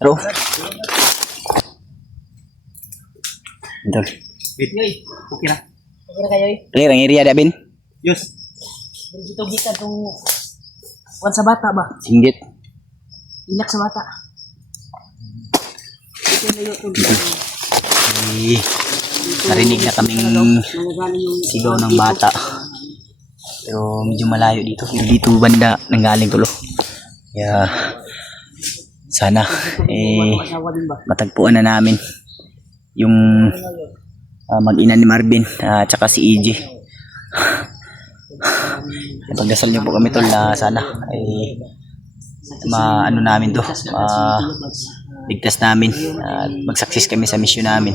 Pero, Idol. Okay na. Okay na kayo eh. Clear ang area Dabin. Yes. Dito gikan tong kuwan sa bata ba? Singgit. Ilak sa bata. Dito na yung Narinig na kaming sigaw ng bata. Pero medyo malayo dito. Dito banda nanggaling tulo. Kaya sana matagpuan na namin yung mag-ina ni Marvin at saka si EJ. Pagdasal niyo po kami tol na sana ay maano namin to, ligtas namin at mag-success kami sa mission namin.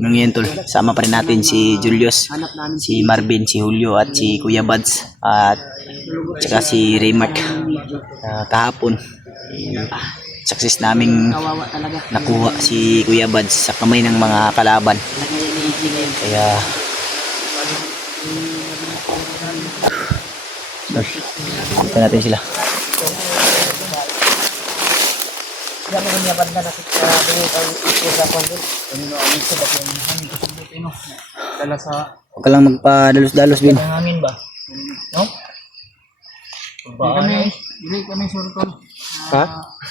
Nung yun tol, sama pa rin natin si Julius, si Marvin, si Julio at si Kuya Buds at saka si Raymark. Kahapon success naming nakuha si Kuya Buds sa kamay ng mga kalaban. Kaya ito natin sila. Diyan mo niya banda nakit sa dito ang issue sa kondol. Kanino ang ito ba yung hangin kasi dito dala sa Huwag ka lang magpadalos-dalos Bin. ang hangin ba? No? Hindi kami sure tol. Ha?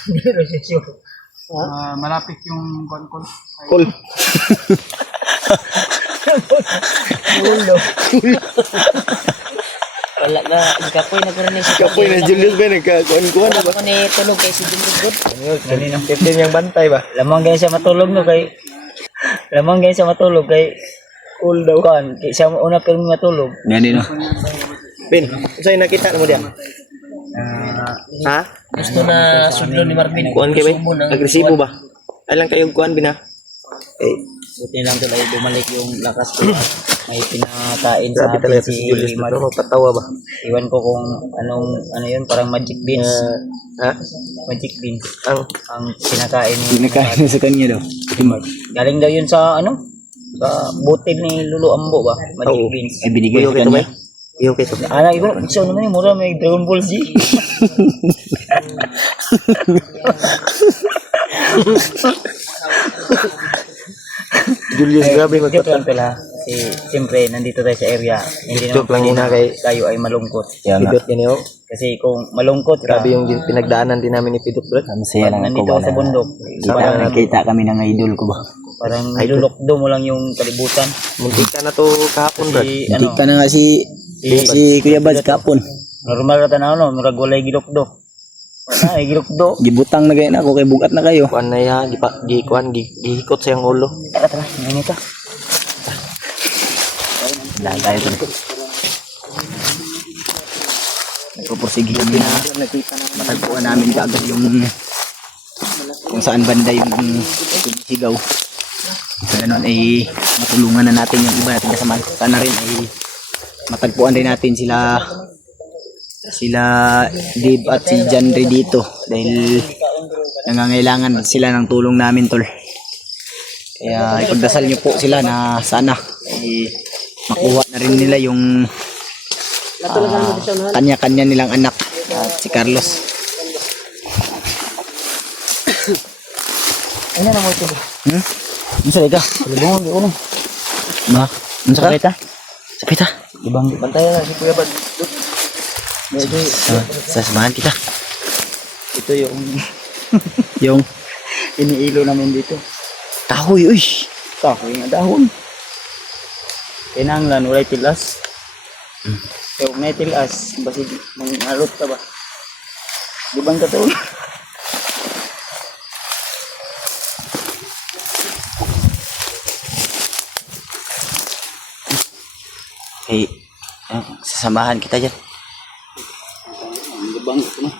Hindi rin siya sure. Malapit yung konkol. Cool. Ulo. Wala na, kapoy na ko rin si Kapoy na Julius ba nagkakuan-kuan Wala ko ni tulog kay si Julius good. Kanina 15 yung bantay ba? Lamang ganyan siya matulog no kay lamang ganyan siya matulog kay cool daw kan. Kay siya una kang matulog. Ganito. Bin, sa'yo nakita mo diyan? Ha? Gusto na sudlo ni Marvin. Kuan kayo ba? Agresibo ba? Alang kayo kuan bin ha? Buti lang tuloy bumalik yung lakas ko. May pinakain sa Grabe atin talaga si si Julius Mar. na magpatawa ba? Iwan ko kung ano yun, parang magic beans. Ha? Magic beans. Ang Pinakain ni Pinakain sa kanya daw. Galing daw yun sa sa butil ni Lulu Ambo ba? Magic Oo. beans. Ay binigay iyo sa kito ba? kanya. Iyo kito. Anak iba, so naman yung mura may Dragon Ball Z. Julius grabe Joke magpatawa. lang pala. Kasi siyempre nandito tayo sa area. Hindi Joke lang pwede muna na kay- tayo ay malungkot. Kaya nga. Pidot ganyo. Kasi kung malungkot ka, Grabe yung pinagdaanan din namin ni Pidot bro. Masaya lang ako nandito ba ka sa na bundok. nakita kami ng idol ko ba? Parang nilulokdo mo lang yung kalibutan. Muntik ka na to kahapon bro. Kasi Nakita na nga si Kuya Buds kapon. normal ka tanaw no, murag walay gilokdo. Wala, ay gilokdo. Gibutang na kayo na ako kay bugat na kayo. Kuan na ya, gihikot sa yung ulo. Tara, tara, ngayon ka. Dahil tayo ito. Nagpupursige kami na matagpuan namin kaagad yung kung saan banda yung sigaw. So ganun ay matulungan na natin yung iba natin kasama. Sana rin ay matagpuan rin natin sila Dave at si John Ray dito dahil nangangailangan sila ng tulong namin tol. Kaya ipagdasal niyo po sila na sana ay makuha na rin nila yung kanya-kanya nilang anak at si Carlos. Ano na mo ito? Unsa ka? Libong uno. Ba? Unsa ka? Sa pita. Libang bantay na si Kuya Bad. Sa samahan kita. Ito yung Yung iniilo namin dito. kahoy, uy. Kahoy nga dahon. Kinanglan, walay tilas. Kaya may tilas, basi mangalot ka ba? Libang ka to. Hey, sasamahan kita dyan. Libang ito na.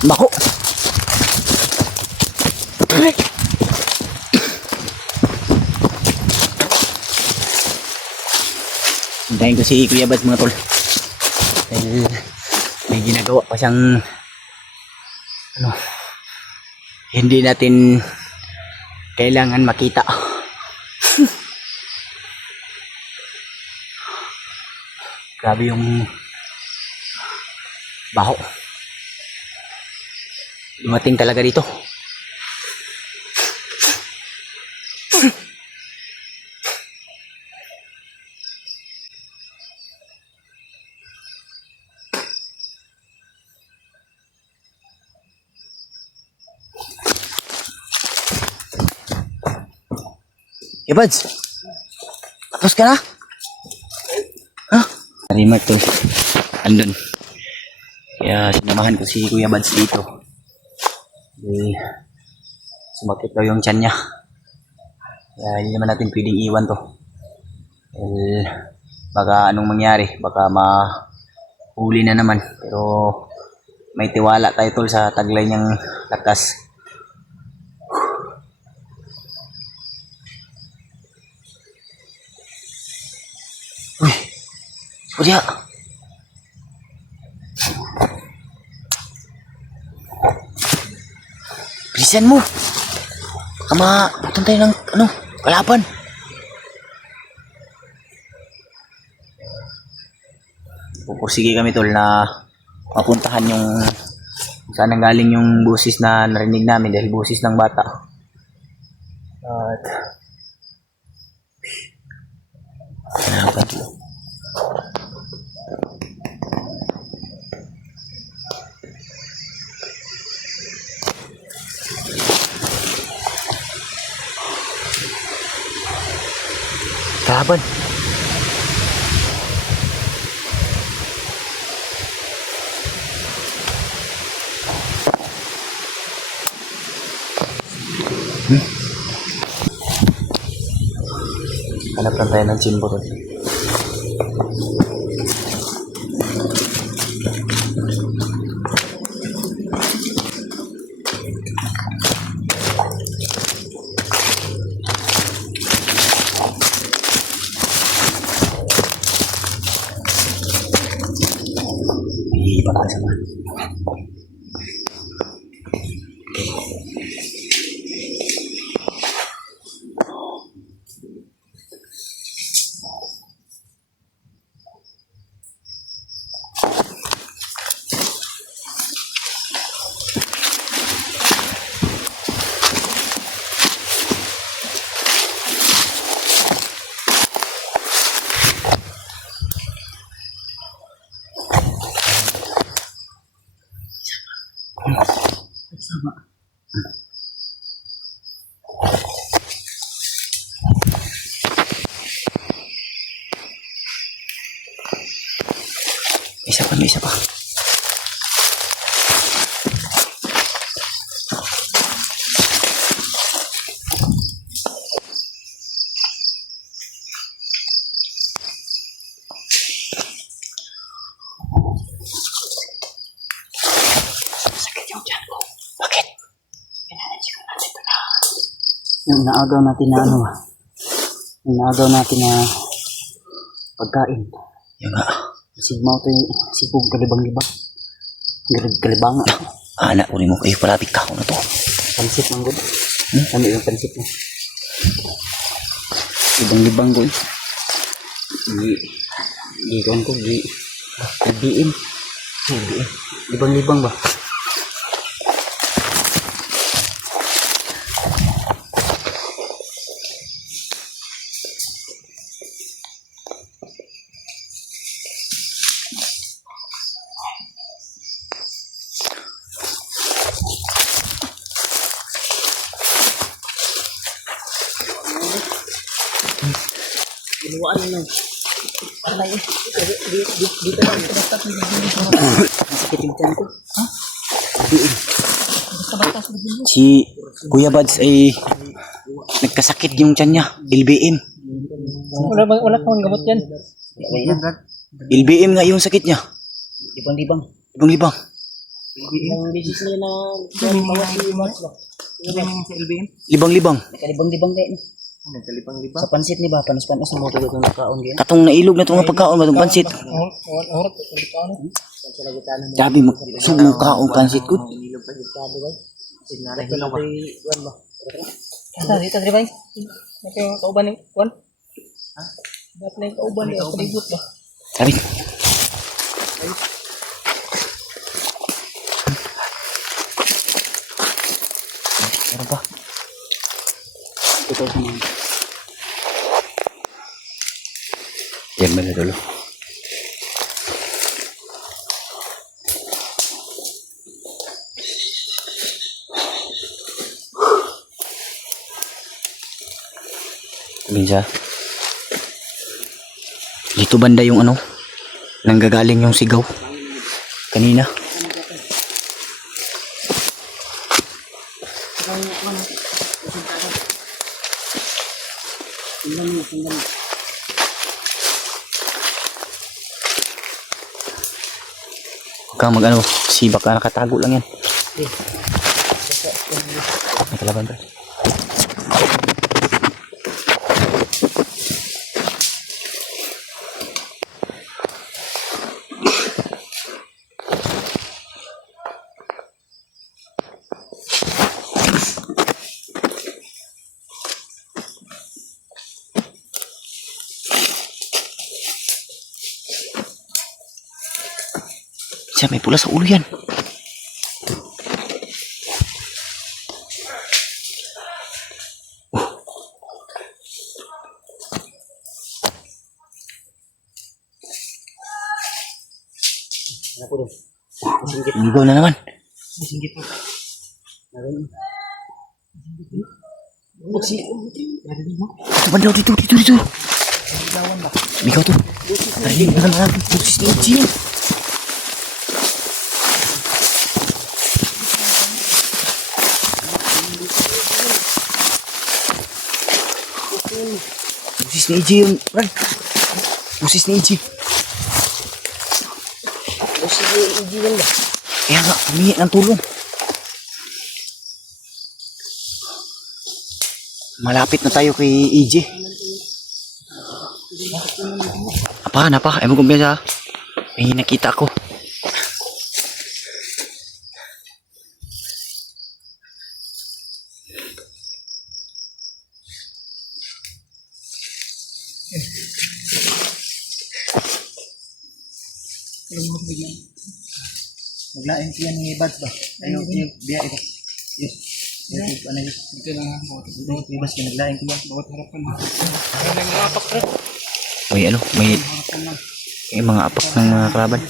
Bako. Hintayin ko si Kuya Buds mga tol. Dahil may ginagawa pa siyang hindi natin kailangan makita. Grabe yung Baho. Dumating talaga dito. Buds, tapos ka na? Ha? Narimat to. Andun. Kaya sinamahan ko si Kuya Buds dito. Sumakit daw yung tiyan niya. Kaya hindi naman natin pwedeng iwan to. Baka anong mangyari, baka mahuli na naman. Pero may tiwala tayo tol sa taglay niyang lakas. Uy, Surya. Bilisan mo. Baka putun tayo ng kalaban. Pupursige kami tol na mapuntahan yung kung saan nanggaling yung busis na narinig namin dahil busis ng bata. At kalaban. Hanap lang tayo ng simbo ron. Baka sama. May isa pa. Sakit yung tiyan ko. Bakit? Pinanansin natin ito na. Yung naagaw natin na inaagaw natin na pagkain. Yung nga. Sigmaw to yung sipog kalibang-libang. Kalibang. Anak ko rin mo kayo palapit ka ako na to. Pansit ng good. Ano yung pansit mo? Libang-libang ko eh. Gikawan ko. Gibiin. Libang-libang ba? Ginuwaan lang. Alay eh. Dito lang. Basta masakit yung tiyan ko. Ha? Si Kuya Buds ay nagkasakit yung tiyan niya. LBM. Wala kang gamot yan. LBM nga yung sakit niya. Libang-libang. Libang-libang. Yung bisis nila na bawas si Mats ba? Libang-libang. Nakalibang-libang kayo. Sa pansit ni ba? Panos-panos na mo ito itong nakaon kaya? Katong nailog na itong mga pagkaon matong pansit. Sabi magsug ng kaong pansit ko. Dito, Dre, bay. Ito yung kauban ni Juan. Dapat na yung kauban ni palibot ba? Sabi. Meron pa. Ito sa mga. Yan ba na dulo? Minsa. Dito banda yung ano? Nanggagaling yung sigaw. Kanina. Huwag kang mag ano, sibak ka, nakatago lang yan. May kalaban ba? Siya, may pula sa ulo yan. Ligaw na naman. Ito ba daw dito. Ligaw to. Narinig na naman natin. Pusis ni Jim. Pusis ni EJ yun, Brad. Pusis ni EJ. Pusis ni EJ yun ba? Kaya nga, humingi ng tulong. Malapit na tayo kay EJ. Apa? Ewan kong biasa. May nakita ako. Maglain siya ng ibad ba? Ano yung biya ito? Yes. Ano yun? Ito lang ako. Ito ibas ka naglain ko yan. Bawat harapan mo. Ano yung mga apak rin? May mga apak ng mga kalaban.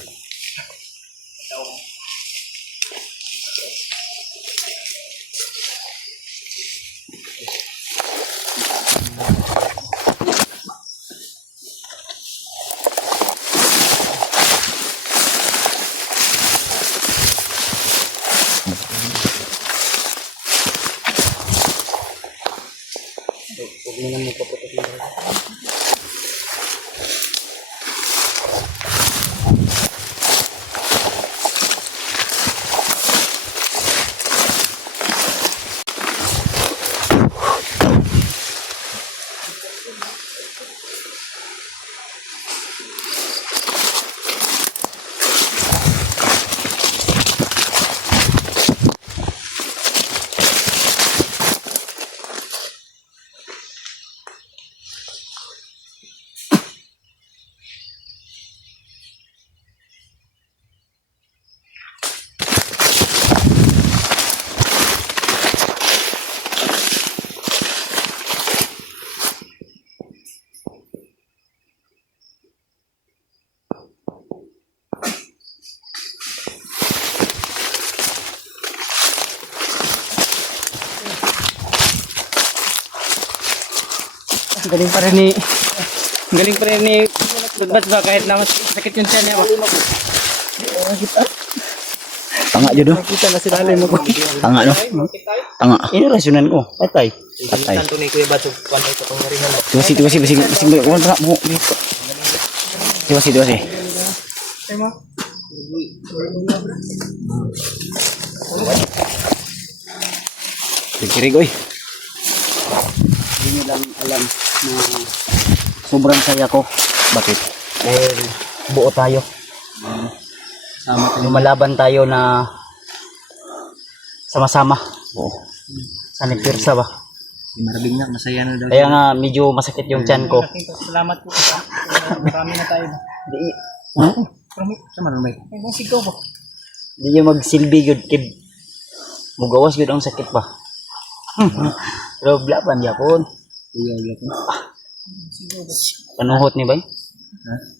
Galing pa rin ni Budbats ba kahit na mas sakit yung tiyan niya ba? Tanga dyan, no? Kita na sila mo ko. Tanga, no? Tanga. Inirasyonan ko. Patay. Patay. Tanto ni Kuya Bats, panay ko itong naringan. Tiwasi. Tiwasi. Kikirig, oy. Hindi nyo lang alam na sobrang saya ko. Bakit? Dahil buo tayo. Lumalaban tayo na sama-sama. Oo. Sa nagpirsa ba? Marabing na, masaya na daw. Kaya nga medyo masakit yung tiyan ko. Salamat po sa marami na tayo. Sa marami. Ang sigaw ba? Hindi yung magsilbi yun. Mugawas yun ang sakit ba? Robla pan yapon. Iya, iya. Panuhot ni bay? Ha?